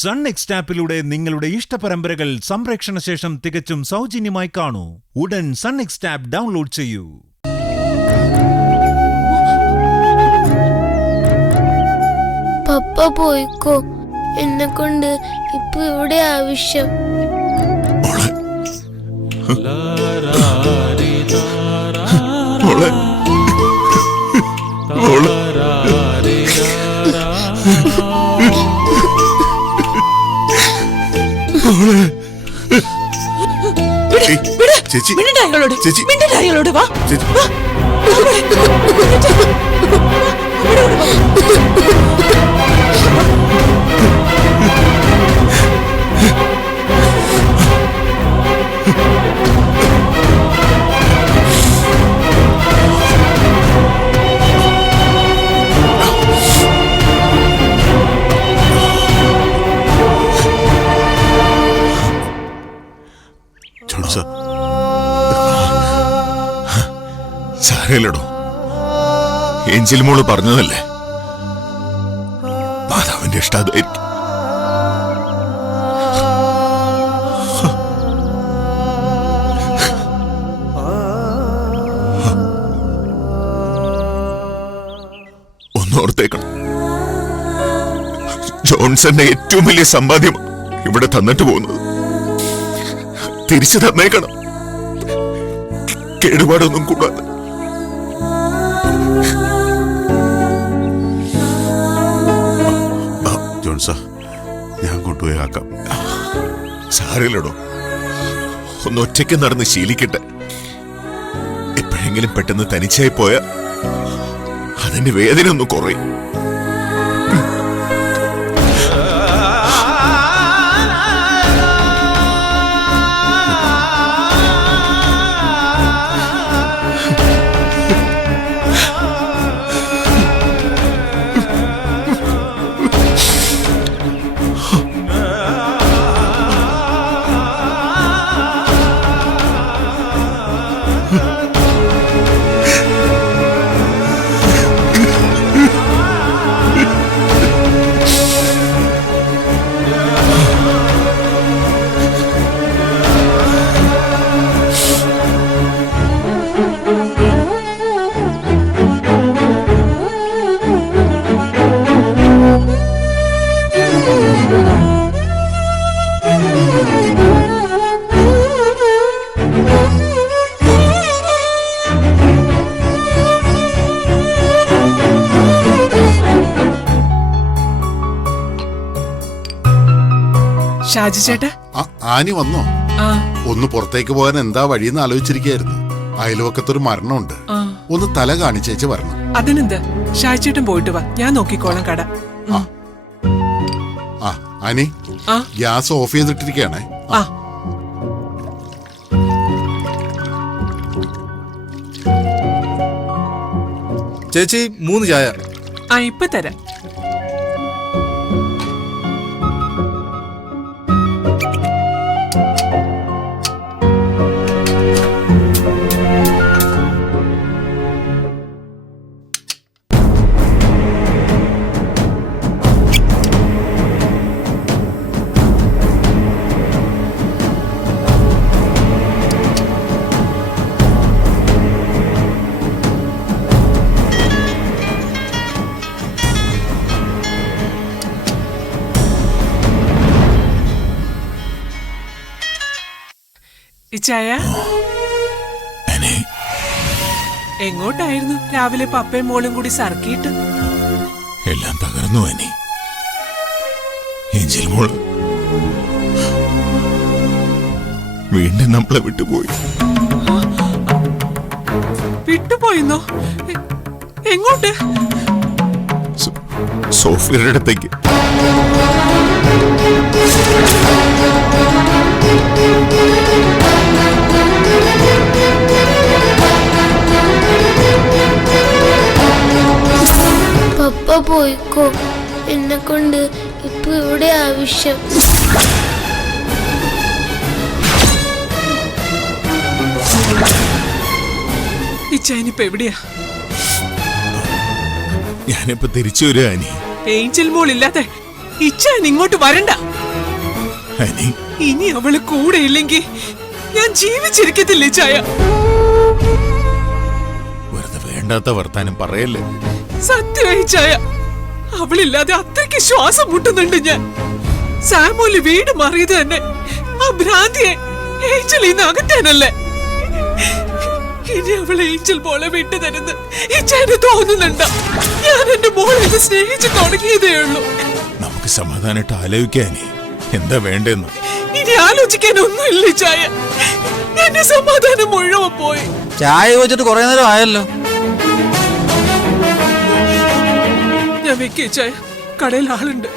Sun next ആപ്പിലൂടെ നിങ്ങളുടെ ഇഷ്ടപരമ്പരകൾ സംപ്രേക്ഷണ ശേഷം തികച്ചും സൗജന്യമായി കാണൂ. ഉടൻ സൺ നെക്സ്റ്റ് ആപ്പ് ഡൗൺലോഡ് ചെയ്യൂ. പപ്പ പോയിക്കോ, എന്നെ കൊണ്ട് ഇപ്പൊ ഇവിടെ ആവശ്യം. അയാളോട് വാ. സാരമില്ലടോ, ഏഞ്ചൽ മോള് പറഞ്ഞതല്ലേ, മാതാവിന്റെ ഇഷ്ടാതായിരിക്കും. ഒന്നോർത്തേക്കണം, ജോൺസന്റെ ഏറ്റവും വലിയ സമ്പാദ്യം ഇവിടെ തന്നിട്ട് പോകുന്നത് തിരിച്ചു തന്നേക്കണം, കേടുപാടൊന്നും കൂടാതെ. ജോൺസാ, ഞാൻ കൊണ്ടുപോയി ആക്കാം. സാരമില്ലടോ, ഒന്ന് ഒറ്റയ്ക്ക് നടന്ന് ശീലിക്കട്ടെ. എപ്പോഴെങ്കിലും പെട്ടെന്ന് തനിച്ചായി പോയാ അതിന്റെ വേദന ഒന്ന് കുറയും. ഷാജി ചേട്ടാ, ആനി വന്നോ? ഒന്ന് പുറത്തേക്ക് പോകാൻ എന്താ വഴിയെന്ന് ആലോചിച്ചിരിക്കായിരുന്നു. അയൽവക്കത്തൊരു മരണമുണ്ട്, ഒന്ന് തല കാണിച്ചേച്ച് വരണം. അതിനെന്താ, ഷാജി ചേട്ടൻ പോയിട്ട് വാ, ഞാൻ നോക്കിക്കോളാം കട. ആനി, ഗ്യാസ് ഓഫ് ചെയ്തിട്ടിരിക്കണേ. ചേച്ചി 3 ചായ. ഇപ്പൊ തരാം. ഇച്ചായ, എങ്ങോട്ടായിരുന്നു രാവിലെ പപ്പയും മോളും കൂടി സർക്കിയിട്ട്? എല്ലാം തകർന്നു അനി. ഏഞ്ചൽ മോള് വീണ്ടും നമ്മളെ വിട്ടുപോയി. വിട്ടുപോയിന്നോ? എങ്ങോട്ട്? സോഫിയയുടെ അടുത്തേക്ക്. പപ്പ പോയിക്കോ, എന്നെ കൊണ്ട് ഇപ്പൊ ഇവിടെ ആവശ്യം. ഇച്ചായനിപ്പോ എവിടെയാ? ഞാനിപ്പോ തിരിച്ചു വരിക. ഏഞ്ചൽ മോൾ ഇല്ലാതെ ഇച്ചാൻ ഇങ്ങോട്ട് വരണ്ട. ആനി, ഇനി അവള് കൂടെ ഇല്ലെങ്കിൽ ഞാൻ ജീവിച്ചിരിക്കത്തില്ല ഇച്ചായ. വെറുതെ വേണ്ടാത്ത വർത്താനം പറയല്ലേ. സത്യമായി ഇച്ചായ, അവളില്ലാതെ അത്രയ്ക്ക് ശ്വാസം മുട്ടുന്നുണ്ട് ഞാൻ. സാമൂല് വീട് മാറിയത് തന്നെ ആ ഭ്രാന്തിയെ ഏഞ്ചലിൽ നിന്ന് അകറ്റാനല്ലേ. ഇനി അവളെ ഏഞ്ചൽ പോലെ വിട്ടു തരുന്ന ഇച്ചാന് തോന്നുന്നുണ്ടോ? ഞാൻ എന്റെ മോളെ സ്നേഹിച്ചു തുടങ്ങിയതേ ഉള്ളൂ. നമുക്ക് സമാധാനമായിട്ട് ആലോചിക്കാനേ എന്താ വേണ്ടെന്ന്. ഇനി ആലോചിക്കാനൊന്നുമില്ല ചായ. എന്റെ സമാധാനം മുഴുവൻ പോയി. ചായ വെച്ചിട്ട് കുറെ നേരം ആയല്ലോ. ഞാൻ വെക്കേ ചായ, കടയിൽ ആളുണ്ട്.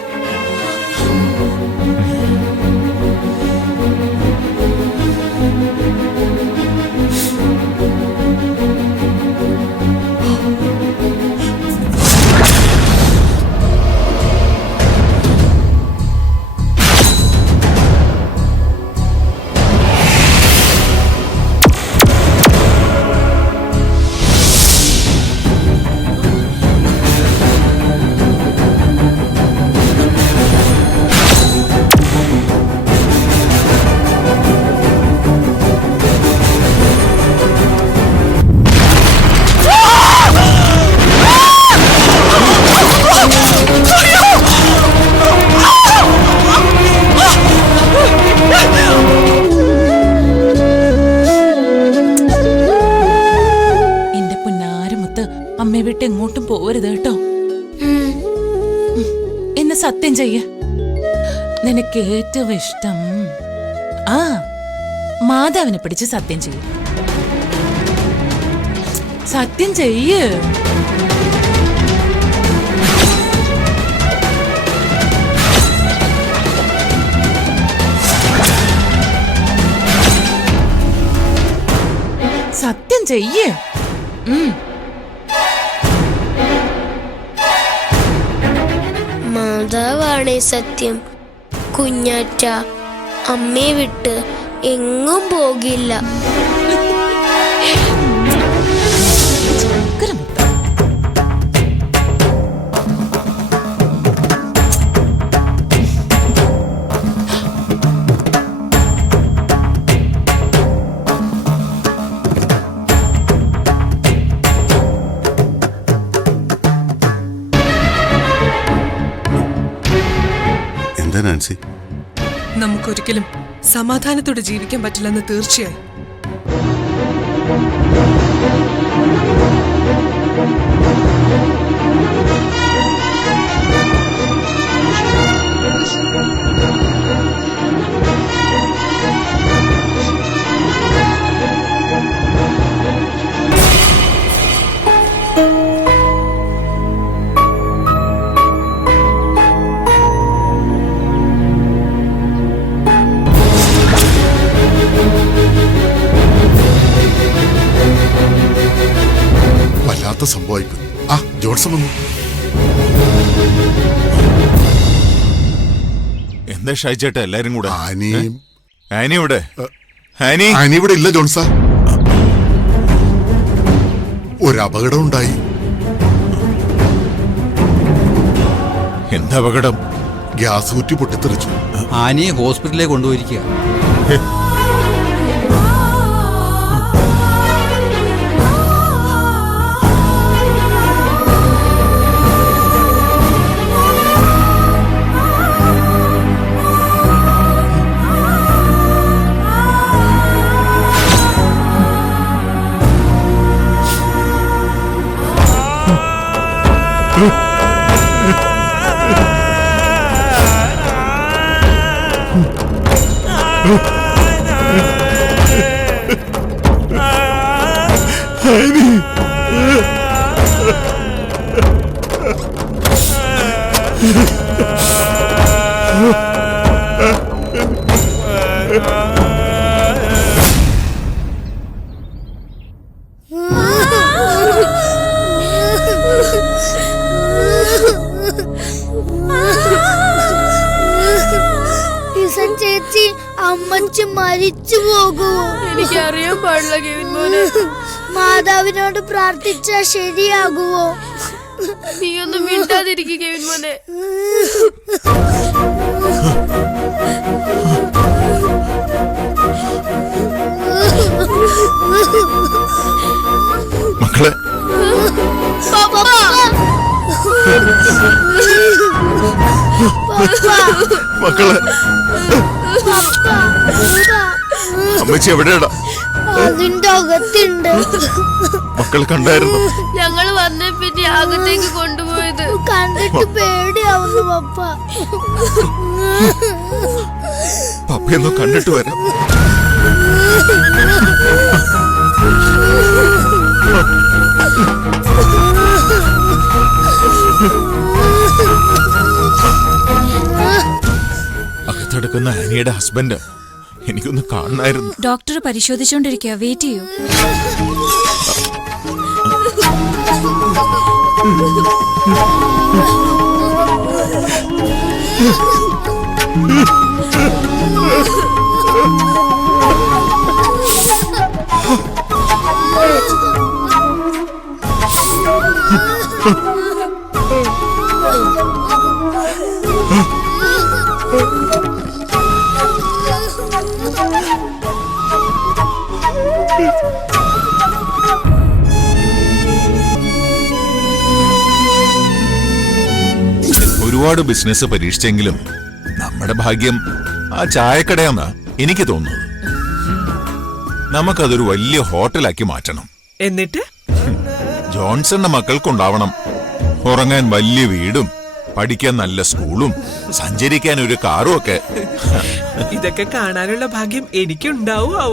അമ്മയെ വിട്ട് എങ്ങോട്ടും പോവരുത് കേട്ടോ. എന്നെ സത്യം ചെയ്യ. നിനക്ക് ഏറ്റവും ഇഷ്ടം മാധവനെ പിടിച്ച് സത്യം ചെയ്യ. സത്യം ചെയ്യ്. സത്യം ചെയ്യ്. മാതാവാണേ സത്യം. കുഞ്ഞാറ്റ അമ്മയെ വിട്ട് എങ്ങും പോകില്ല. നാൻസി, നമുക്കൊരിക്കലും സമാധാനത്തോടെ ജീവിക്കാൻ പറ്റില്ലെന്ന് തീർച്ചയായും. സംഭവിക്കും. ആ ജോൺസൺ വന്നു. എന്താ ഷായിച്ചേട്ടാ എല്ലാരും കൂടെ? ആനി ഇവിടെ ആനി ഇവിടെ ഇല്ല ജോൺസ. ഒരപകടം ഉണ്ടായി. എന്താ അപകടം? ഗ്യാസ് കുറ്റി പൊട്ടിത്തെറിച്ചു. ആനിയെ ഹോസ്പിറ്റലിലേക്ക് കൊണ്ടുപോയിരിക്കുക. ചേച്ചി, അമ്മച്ചി മരിച്ചു പോകുമോ? എനിക്കറിയാൻ പാടില്ല കെവിൻ മോനെ. മാതാവിനോട് പ്രാർത്ഥിച്ചാ ശരിയാകുമോ? നീ ഒന്നും മിണ്ടാതിരിക്കുക കെവിൻ മോനെ. മക്കളെ മക്കളെ അമ്മച്ചി എവിടെയാടാ? അതിന്റെ അകത്തുണ്ട്. മക്കൾ കണ്ടായിരുന്നു? ഞങ്ങള് വന്ന പിന്നെ അകത്തേക്ക് കൊണ്ടുപോയത് കണ്ടിട്ട് പേടിയാവുന്നു പപ്പ. പപ്പയൊന്ന് കണ്ടിട്ട് വരാം. അകത്തെടുക്കുന്ന ആനിയുടെ ഹസ്ബൻഡ് എനിക്കൊന്ന് കാണണമായിരുന്നു. ഡോക്ടർ പരിശോധിച്ചോണ്ടിരിക്കുക, വെയിറ്റ് ചെയ്യൂ. ഒരുപാട് ബിസിനസ് പരീക്ഷിച്ചെങ്കിലും നമ്മുടെ ഭാഗ്യം ആ ചായക്കടയാന്നാ എനിക്ക് തോന്നുന്നത്. നമുക്കതൊരു വലിയ ഹോട്ടലാക്കി മാറ്റണം. എന്നിട്ട് ജോൺസന്റെ മക്കൾക്കുണ്ടാവണം ഉറങ്ങാൻ വലിയ വീടും, പഠിക്കാൻ നല്ല സ്കൂളും, സഞ്ചരിക്കാൻ ഒരു കാറും ഒക്കെ. ഇതൊക്കെ കാണാനുള്ള ഭാഗ്യം എനിക്കുണ്ടാവോ?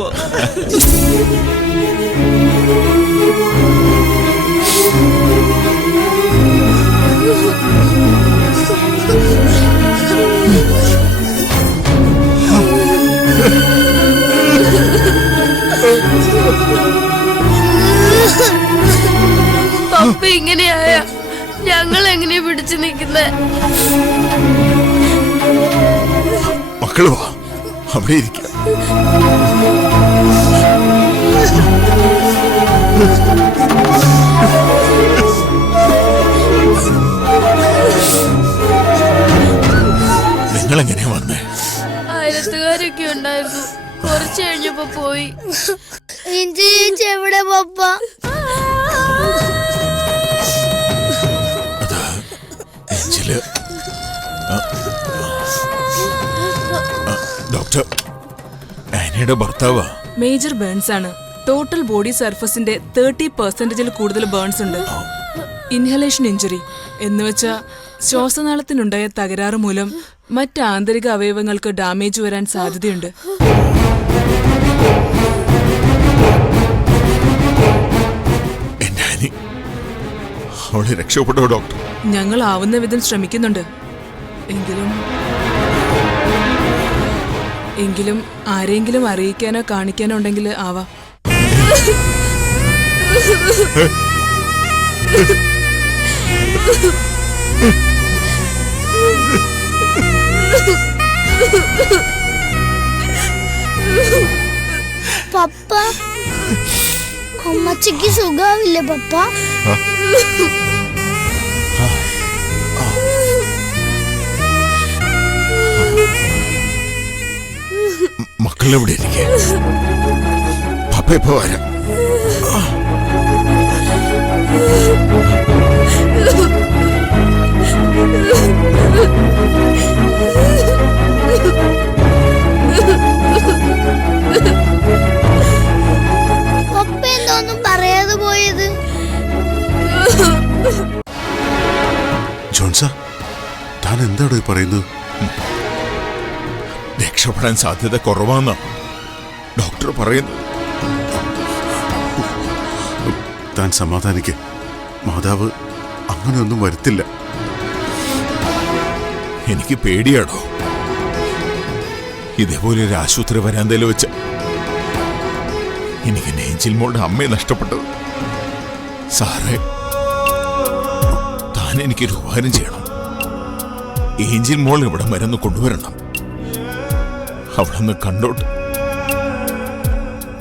പപ്പ ഇങ്ങനെയായ ഞങ്ങൾ എങ്ങനെയാ പിടിച്ചു നിൽക്കുന്നേ? മക്കള് വാ, അവിടെ ഇരിക്കാം. നിങ്ങളെങ്ങനെയാ വന്നേ? അയലത്തുകാരൊക്കെ ഉണ്ടായിരുന്നു, കുറച്ച് കഴിഞ്ഞപ്പോ പോയി. എവിടെ പപ്പ? ഡോക്ടർ, ആനിയുടെ ഭർത്താവാ? മേജർ ബേൺസ് ആണ്. ടോട്ടൽ ബോഡി സർഫസിന്റെ 30% കൂടുതൽ ബേൺസ് ഉണ്ട്. ഇൻഹലേഷൻ ഇഞ്ചുറി എന്നുവെച്ചാ ശ്വാസനാളത്തിനുണ്ടായ തകരാറ് മൂലം മറ്റ് ആന്തരിക അവയവങ്ങൾക്ക് ഡാമേജ് വരാൻ സാധ്യതയുണ്ട്. എന്റെ ആനി അവളെ രക്ഷപ്പെട്ടോ ഡോക്ടർ? ഞങ്ങൾ ആവുന്ന വിധം ശ്രമിക്കുന്നുണ്ട്. എങ്കിലും ആരെങ്കിലും അറിയിക്കാനോ കാണിക്കാനോ ഉണ്ടെങ്കിൽ ആവാം. പപ്പ, അമ്മച്ചിക്ക് സുഖാവില്ലേ പപ്പ? മക്കളെവിടെ ഇരിക്കേ? പപ്പ ഇപ്പൊ വരാം. പപ്പ എന്തോന്നും പറയാതെ പോയത്? ജോൺസ, താൻ എന്താടോ പറയുന്നത്? രക്ഷപ്പെടാൻ സാധ്യത കുറവാന്നാ ഡോക്ടർ പറയുന്നു. താൻ സമാധാനിക്ക്. മാതാവ് അങ്ങനെയൊന്നും വരുത്തില്ല. എനിക്ക് പേടിയാടോ. ഇതേപോലെ ഒരു ആശുപത്രി വരാന്തയിൽ വെച്ച് എനിക്ക് നേഞ്ചിൽ മോളുടെ അമ്മയെ നഷ്ടപ്പെട്ടത്. സാറേ, താൻ എനിക്കൊരു ഉപകാരം ചെയ്യണം. ഏഞ്ചിൽ മോൾ ഇവിടെ മരുന്ന് കൊണ്ടുവരണം. അവളൊന്ന് കണ്ടോട്ട്.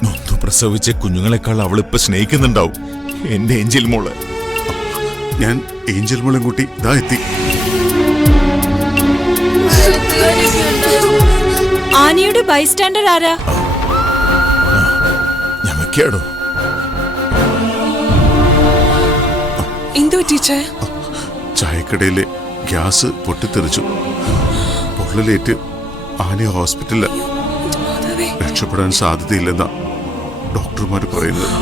നൊന്തു പ്രസവിച്ച കുഞ്ഞുങ്ങളെക്കാൾ അവളിപ്പോ സ്നേഹിക്കുന്നുണ്ടാവും എന്റെ ഏഞ്ചിൽ മോള്. ഞാൻ ഏഞ്ചൽ മോളും കൂട്ടി ഇതാ എത്തി. ആനിയുടെ ബൈസ്റ്റാൻഡർ ആരാ? ഞമ്മക്കാടോ എന്തോ ടീച്ചർ? ചായക്കടയിലെ ഗ്യാസ് പൊട്ടിത്തെറിച്ചു. പൊള്ളലേറ്റ് ആനയെ ഹോസ്പിറ്റലിൽ രക്ഷപ്പെടാൻ സാധ്യതയില്ലെന്നാ ഡോക്ടർമാർ പറയുന്നത്.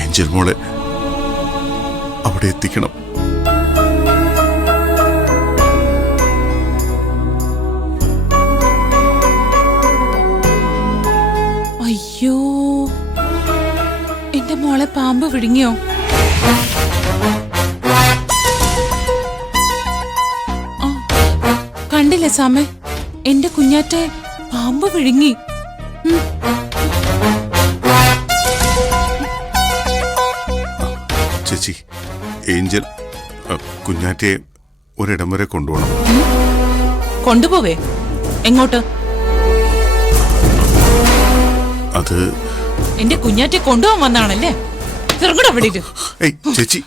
ഏഞ്ചൽ മോളെ അവിടെ എത്തിക്കണം. അയ്യോ, എന്റെ മോളെ പാമ്പ് വിഴുങ്ങിയോ? ആ, കണ്ടില്ലേ സാമേ, എന്റെ കുഞ്ഞാറ്റെ പാമ്പ് വിഴുങ്ങി. ചേച്ചി, ഏഞ്ചൽ കുഞ്ഞാറ്റയെ ഒരിടം വരെ കൊണ്ടുപോകണം. കൊണ്ടുപോവേ? എങ്ങോട്ട്? അത് എന്റെ കുഞ്ഞാറ്റെ കൊണ്ടുപോകാൻ വന്നാണല്ലേ? ചെറുകട വിടിട്ട്. ചേച്ചി,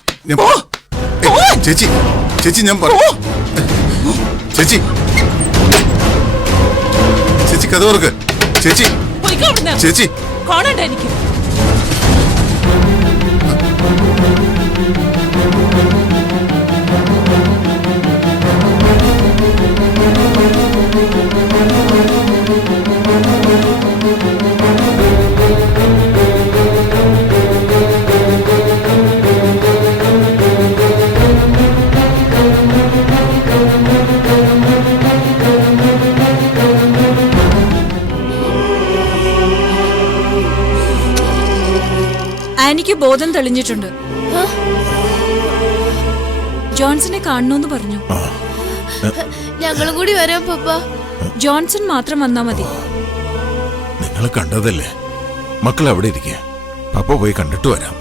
ചേച്ചി ചേച്ചി ഞാൻ ചേച്ചി ചേച്ചി കഥ ഓർക്ക്. ചേച്ചി ചേച്ചി കാണണ്ട എനിക്ക്. ആനിക്ക് ബോധം തെളിഞ്ഞിട്ടുണ്ട്. ജോൺസനെ കാണണമെന്ന് പറഞ്ഞു. ഞങ്ങളും കൂടി വരാം പപ്പ. ജോൺസൺ മാത്രം വന്നാ മതി. നിങ്ങൾ കണ്ടതല്ലേ, മക്കൾ അവിടെ ഇരിക്കുക. പപ്പ പോയി കണ്ടിട്ട് വരാം.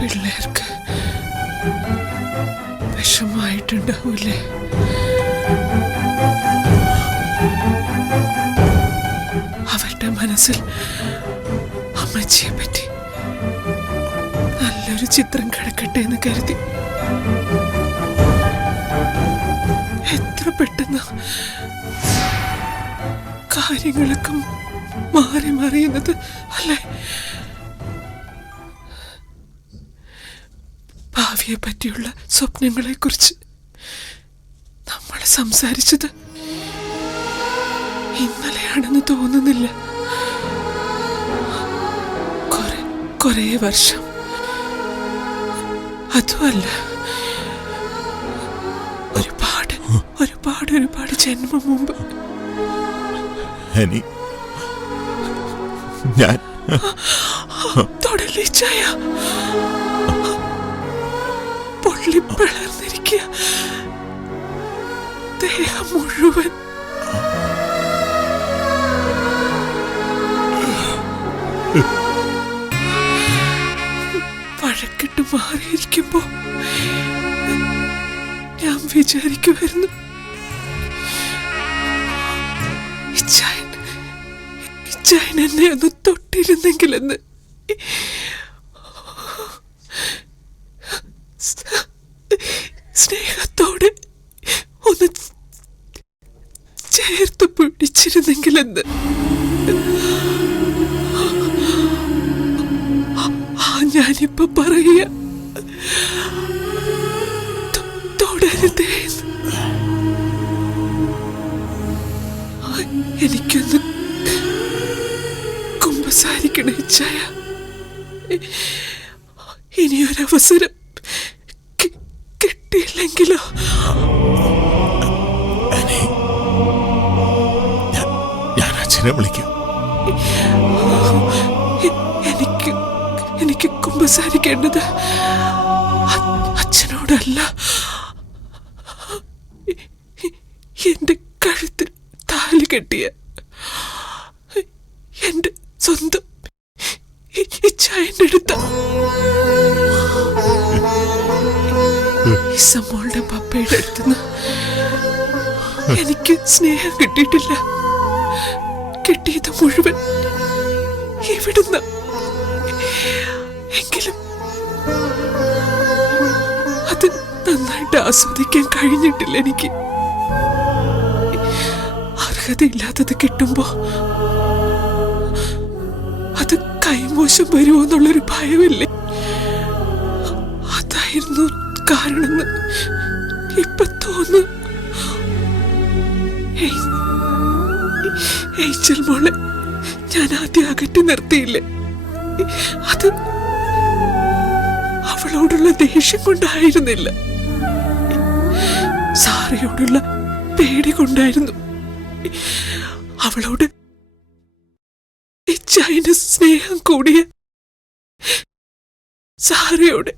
പിള്ളേർക്ക് വിഷമായിട്ടുണ്ടാവൂലേ? അവരുടെ മനസ്സിൽ അമ്മച്ചിയെ പറ്റി നല്ലൊരു ചിത്രം കിടക്കട്ടെ എന്ന് കരുതി. എത്ര പെട്ടെന്ന് കാര്യങ്ങളൊക്കെ മാറി മറിയുന്നത് അല്ലേ? ഭാവിയെ പറ്റിയുള്ള സ്വപ്നങ്ങളെ കുറിച്ച് നമ്മൾ സംസാരിച്ചത് ഇന്നലെയാണെന്ന് തോന്നുന്നില്ല. കുറേ വർഷം, അതുമല്ല ഒരുപാട് ജന്മം മുമ്പ്. ഞാൻ തൊടലി ചായ പൊള്ളിപ്പിളർന്നിരിക്കുക, ദേഹം മുഴുവൻ. വഴക്കിട്ട് മാറിയിരിക്കുമ്പോ ഞാൻ വിചാരിക്കുമായിരുന്നു, ഇച്ചായൻ എന്നെ ഒന്ന് തൊട്ടിരുന്നെങ്കിലെന്ന്. സ്നേഹത്തോടെ ഒന്ന് ചേർത്ത് പിടിച്ചിരുന്നെങ്കിലെന്ന്. ഞാനിപ്പോ പറയുക, തുടരുതേ. എനിക്കൊന്ന് കുമ്പസാരിക്കണേ ചായ. ഇനിയൊരവസരം കിട്ടിയില്ലെങ്കിലോ? ഞാൻ അച്ഛനെ വിളിക്കാം. എനിക്ക് കുമ്പസാരിക്കേണ്ടത് അച്ഛനോടല്ല, എന്റെ കഴുത്തിൽ താലി കെട്ടിയ എന്റെ സ്വന്തം ഇച്ഛായന്റെ അടുത്ത ഇസമോളുടെ പപ്പയുടെ അടുത്തുനിന്ന് എനിക്ക് സ്നേഹം കിട്ടിയിട്ടില്ല. കിട്ടിയത് മുഴുവൻ ഇവിടുന്ന. എങ്കിലും അത് നന്നായിട്ട് ആസ്വദിക്കാൻ കഴിഞ്ഞിട്ടില്ല എനിക്ക്. അർഹതയില്ലാത്തത് കിട്ടുമ്പോ അത് കൈമോശം വരുമോ എന്നുള്ളൊരു ഭയമില്ലേ? അതായിരുന്നു കാരണമെന്ന് ഇപ്പൊ തോന്നുന്നു. ഏഞ്ചൽ മോളെ ഞാൻ ആദ്യം അകറ്റി നിർത്തിയില്ലേ? അത് അവളോടുള്ള ദേഷ്യം കൊണ്ടായിരുന്നില്ല, സാറയോടുള്ള പേടി കൊണ്ടായിരുന്നു. അവളോട് ഇച്ഛായിന് സ്നേഹം കൂടിയ സാറയോട്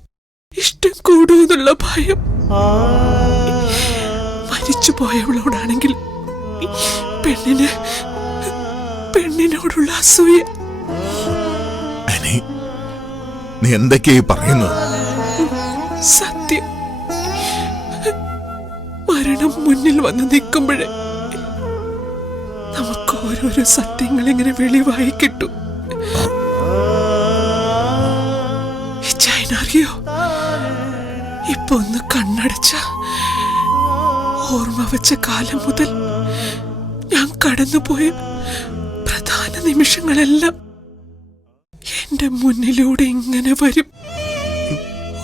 ഇഷ്ടം കൂടുമെന്നുള്ള ഭയം. മരിച്ചു പോയവളോടാണെങ്കിൽ പെണ്ണിനോടുള്ള അസൂയ. നീ എന്തൊക്കെയായി പറയുന്നത്? സത്യം. മരണം മുന്നിൽ വന്ന് നിൽക്കുമ്പോഴേ നമുക്ക് ഓരോരോ സത്യങ്ങൾ ഇങ്ങനെ വെളിവായി കിട്ടും. ഇച്ഛായനറിയോ, ഇപ്പൊ ഒന്ന് കണ്ണടച്ച ഓർമ്മ വെച്ച കാലം മുതൽ ഞാൻ കടന്നുപോയ പ്രധാന നിമിഷങ്ങളെല്ലാം എന്റെ മുന്നിലൂടെ ഇങ്ങനെ വരും.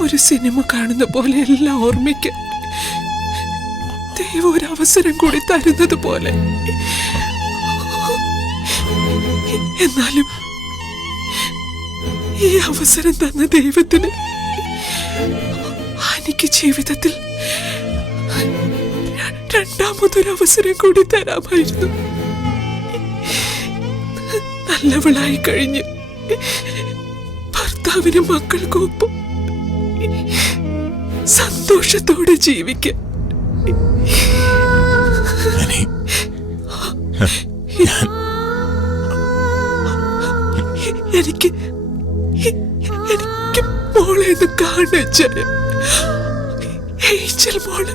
ഒരു സിനിമ കാണുന്ന പോലെ എല്ലാം ഓർമ്മിക്കാൻ ദൈവം ഒരു അവസരം കൂടി തരുന്നത് പോലെ. എന്നാലും ഈ അവസരം തന്ന ദൈവത്തിന് എനിക്ക് ജീവിതത്തിൽ രണ്ടാമതൊരു അവസരം കൂടി തരാമായിരുന്നു. നല്ലവളായി കഴിഞ്ഞ് ഭർത്താവിനും മക്കൾക്കൊപ്പം സന്തോഷത്തോടെ ജീവിക്കാൻ. എനിക്ക് മോളെ ഒന്ന് കാണാൻ ഏഞ്ചൽ മോള്